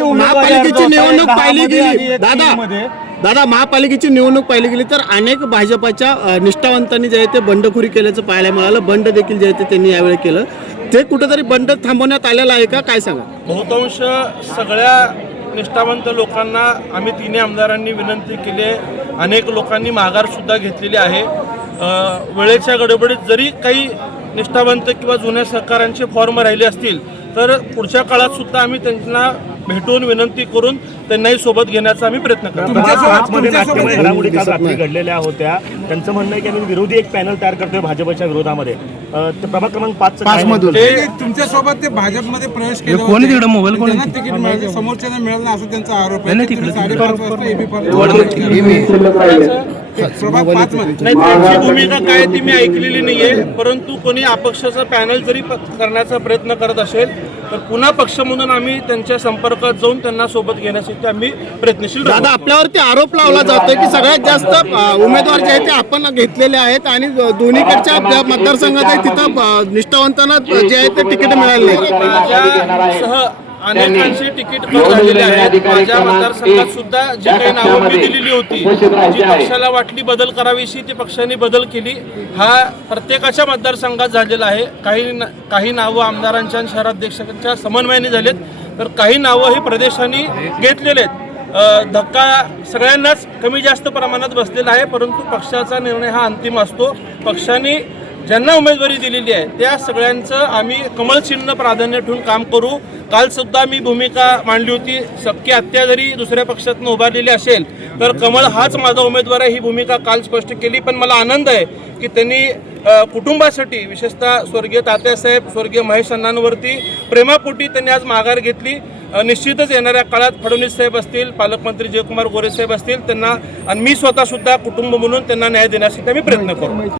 महापालिकेची निवडणूक पाहिली गेली दादा महापालिकेची निवडणूक पाहिली गेली तर अनेक भाजपाच्या निष्ठावंतांनी जे आहे ते बंडखोरी केल्याचं पाहायला मिळालं. बंड देखील जे आहे ते त्यांनी यावेळी केलं. ते कुठेतरी बंड थांबवण्यात आलेलं आहे का, काय सांगा? बहुतांश सगळ्या निष्ठावंत लोकांना आम्ही तिन्ही आमदारांनी विनंती केली आहे. अनेक लोकांनी माघार सुद्धा घेतलेली आहे. वेळेच्या गडबडीत जरी काही निष्ठावंत किंवा जुन्या सहकाऱ्यांचे फॉर्म राहिले असतील तर पुढच्या काळात सुद्धा आम्ही त्यांना भेटून विनंती करून त्यांनाही सोबत घेण्याचा आम्ही प्रयत्न करतो. घडामोडी काल रात्री घडलेल्या होत्या. त्यांचं म्हणणं आहे की आम्ही विरोधी एक पॅनल तयार करतोय भाजपच्या विरोधामध्ये. प्रभाग क्रमांक 5 मधून तुमच्यासोबत ते भाजपमध्ये प्रवेश केला, त्यांना तिकीट मिळालं, समोरच्याला मिळालं असं त्यांचा आरोप आहे. 5:30 वाजता एबी प्रभाग 5 मध्ये नाही, त्यांची भूमिका काय ती मी ऐकलेली नाहीये. परंतु कोणी अपक्षाचा पॅनल जरी करण्याचा प्रयत्न करत असेल तर पुन्हा पक्ष म्हणून आम्ही त्यांच्या संपर्कात जाऊन त्यांना सोबत घेण्यासाठी आम्ही प्रयत्नशील राहू. दादा, आपल्यावरती आरोप लावला जातोय की सगळ्यात जास्त उमेदवार जे आहेत ते आपण घेतलेले आहेत आणि दोन्हीकडच्या मतदारसंघात आहे तिथं निष्ठावंतांना जे आहे ते तिकीट मिळाले. माझ्यासह अनेकांचे तिकीट कट झालेले आहेत. माझ्या मतदारसंघात सुद्धा जी काही नावं मी दिलेली होती, जी पक्षाला वाटली बदल करावीशी ती पक्षाने बदल केली. हा प्रत्येकाच्या मतदारसंघात झालेला आहे. काही नावं आमदारांच्या आणि शहराध्यक्षांच्या समन्वयाने झालेत, तर काही नावं ही प्रदेशांनी घेतलेले आहेत. धक्का सगळ्यांनाच कमी जास्त प्रमाणात बसलेला आहे, परंतु पक्षाचा निर्णय हा अंतिम असतो. पक्षाने ज्यांना उमेदवारी दिलेली आहे त्या सगळ्यांचं आम्ही कमळ चिन्ह प्राधान्य ठेवून काम करू. काल सुद्धा मी भूमिका मांडली होती. सबकी हत्या जरी दुसऱ्या पक्षातून उभारलेली असेल तर कमळ हाच माझा उमेदवार आहे, ही भूमिका काल स्पष्ट केली. पण मला आनंद आहे की त्यांनी कुटुंबासाठी, विशेषतः स्वर्गीय तात्यासाहेब, स्वर्गीय महेश अण्णांवरती प्रेमापोटी त्यांनी आज माघार घेतली. निश्चितच येणाऱ्या काळात फडणवीस साहेब असतील, पालकमंत्री जयकुमार गोरे साहेब असतील, त्यांना आणि मी स्वतः सुद्धा कुटुंब म्हणून त्यांना न्याय देण्यासाठी आम्ही प्रयत्न करू.